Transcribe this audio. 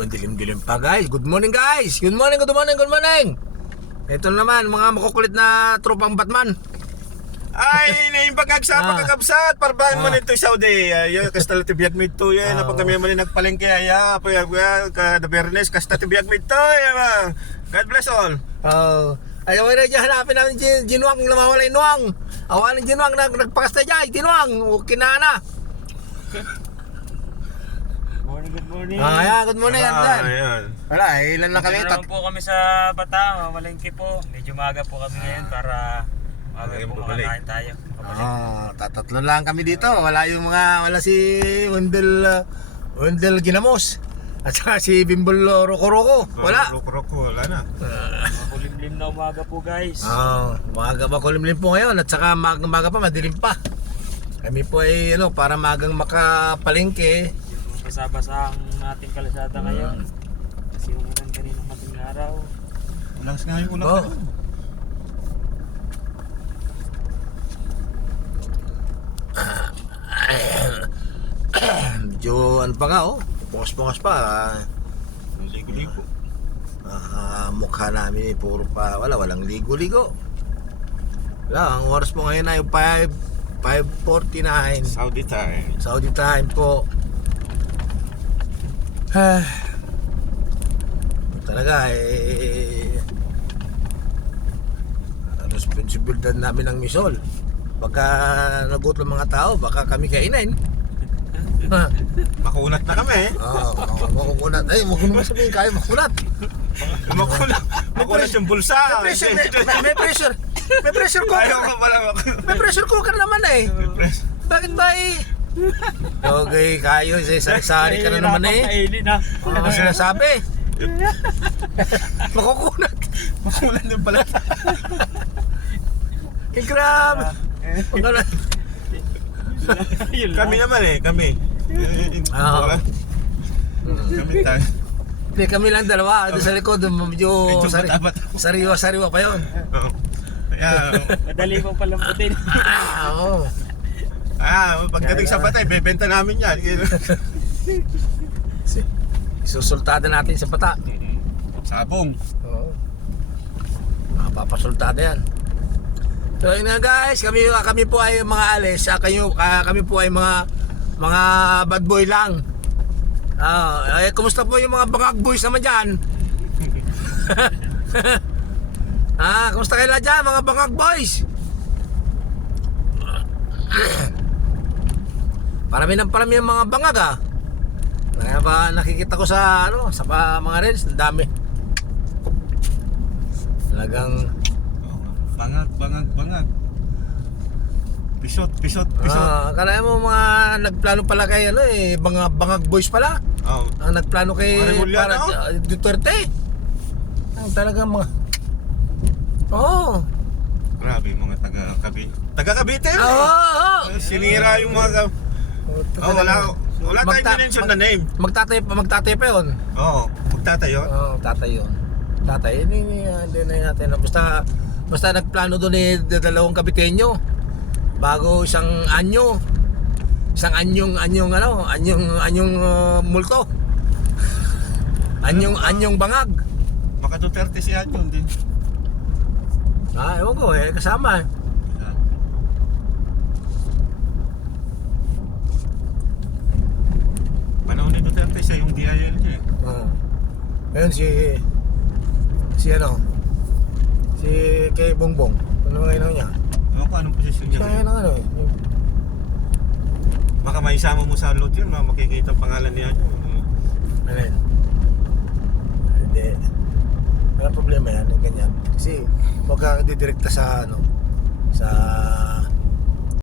Madilim-dilim pa guys. Good morning guys. Good morning, good morning, good morning. Ito naman mga makukulit na tropang Batman. Ay, naimbagag sa pagkakabsat. Parbahan mo nito Saudi. Ay, kasta tibiyag mo ito. Yan, pag kami mali nagpalengke. Ay, kada Bernes, kasta tibiyag mo ito. God bless all. Ayaw na dyan hanapin namin Ginuang na mawala yung Nuang. Awan ng Ginuang na nagpakasta dyan. Ginuang, kinana. Good morning. Ayan, good morning. Ayan. Wala, ilan na kami? Naman po kami sa Bata, malengke po. Medyo maaga po kami ngayon para maaga po makakain tayo. Tatatlo lang kami dito. Wala yung wala si Wendel Ginamos. At saka si Bimbol Roko-Roko. Wala. Roko, wala na. Makulimlim na umaga po guys. Maaga makulimlim po ngayon. At saka maaga pa, madilim pa. Kami po ay para magang makapalengke. Basa-basa ang ating kalsada ngayon. Kasi umulan kaninang madaling araw. Ulas nga yung ulang Medyo ano pa nga Pungas-pungas pa. Ligo-ligo. Mukha namin puro pa walang ligo-ligo. Wala, ang oras po ngayon ay 5:49 Saudi time. Saudi time po. Talaga responsibilidad namin ng misol. Baka nagutom mga tao, baka kami kainin. Makunat na kami. Makukunat. Ay, huwag naman sabihin kayo makunat. Makunat yung bulsa. May pressure. May pressure cooker. Ayaw ka pala May pressure cooker naman Bakit ba Okay, kayo, sari-sari ka na naman Ano ba sinasabi? Makukunat. Makunat din pala. Grabe. Kami naman kami. Kami tayo. Hindi, kami lang dalawa. Doon sa likod, medyo sariwa-sariwa pa yun. Madali mo palamputin. Oo. Pagdating sa patay, bebenta namin yan. Susultada natin sa pata. Sabong. Oo. Papasultada yan. So yun nga guys, kami po ay mga alis. Kami po ay mga bad boy lang. Kumusta po yung mga bangag boys naman dyan? Kumusta kayo na dyan mga bangag boys? Parami yung mga bangag Kaya ba nakikita ko sa mga reels, ang dami. Talagang Bangag. Pisot. Kaya mo mga nagplano pala kay bangag boys pala. Ang nagplano kay Duterte. Ang talagang mga Grabe mga taga-Cavite. Sinira yung mga wala tayong mention na name. Magtatay pa yun. Magtatay yun. Tatay, hindi na natin. Basta nagplano doon dalawang Caviteño. Bago isang anyong multo. Anyong bangag. Baka Duterte si Anyong din. Ewan ko kasama. Panahon ni Duterte siya yung DIL niya Ayun si kay Bongbong. Ano ngayon niya? Anong posisyon niya? Siya ngayon Baka maisama mo sa load yun, makikita pangalan niya. Hindi. Walang problema yan, ganyan. Kasi huwag ka didirekta sa